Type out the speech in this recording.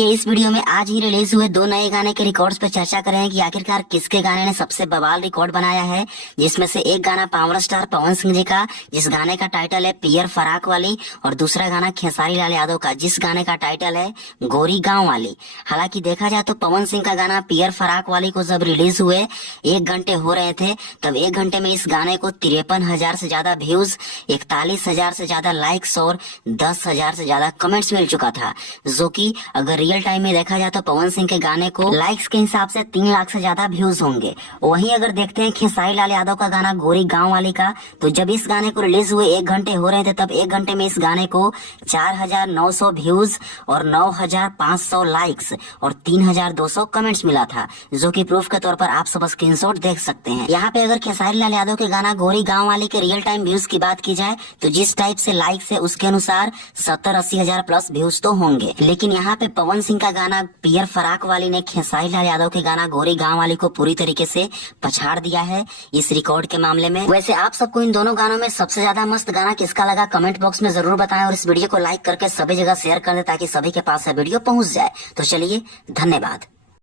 देखिए इस वीडियो में आज ही रिलीज हुए दो नए गाने के रिकॉर्ड्स पर चर्चा करेंगे कि आखिरकार किसके गाने ने सबसे बवाल रिकॉर्ड बनाया है। जिसमें से एक गाना पावर स्टार पवन सिंह जी का, जिस गाने का टाइटल है पियर फराक वाली, और दूसरा गाना खेसारी लाल यादव का, जिस गाने का टाइटल है गोरी गांव वाली। हालांकि देखा जाए तो पवन सिंह का गाना पियर फराक वाली को जब रिलीज हुए 1 घंटे हो रहे थे, तब 1 घंटे में इस गाने को 53,000 से ज्यादा व्यूज, 41,000 से ज्यादा लाइक्स और 10,000 से ज्यादा कमेंट्स मिल चुका था। जो कि अगर रियल टाइम में देखा जाए तो पवन सिंह के गाने को लाइक्स के हिसाब से 3 लाख से ज्यादा व्यूज होंगे। वहीं अगर देखते हैं खेसारी लाल यादव का गाना गोरी गांव वाली का, तो जब इस गाने को रिलीज हुए 1 घंटे हो रहे थे, तब 1 घंटे में इस गाने को 4,900 व्यूज और 9,500 लाइक्स और 3,200 कमेंट्स मिला था। जो कि प्रूफ के तौर पर आप सब स्क्रीनशॉट देख सकते हैं। यहाँ पे अगर खेसारी लाल यादव के गाना गोरी गांव वाली के रियल टाइम व्यूज की बात की जाए तो जिस टाइप से लाइक्स है उसके अनुसार 70-80 हजार प्लस व्यूज तो होंगे। लेकिन यहाँ पे पवन सिंह का गाना पियर फराक वाली ने खेसारी लाल यादव के गाना गोरी गांव वाली को पूरी तरीके से पछाड़ दिया है इस रिकॉर्ड के मामले में। वैसे आप सबको इन दोनों गानों में सबसे ज्यादा मस्त गाना किसका लगा कमेंट बॉक्स में जरूर बताएं, और इस वीडियो को लाइक करके सभी जगह शेयर कर दें ताकि सभी के पास वीडियो पहुंच जाए। तो चलिए, धन्यवाद।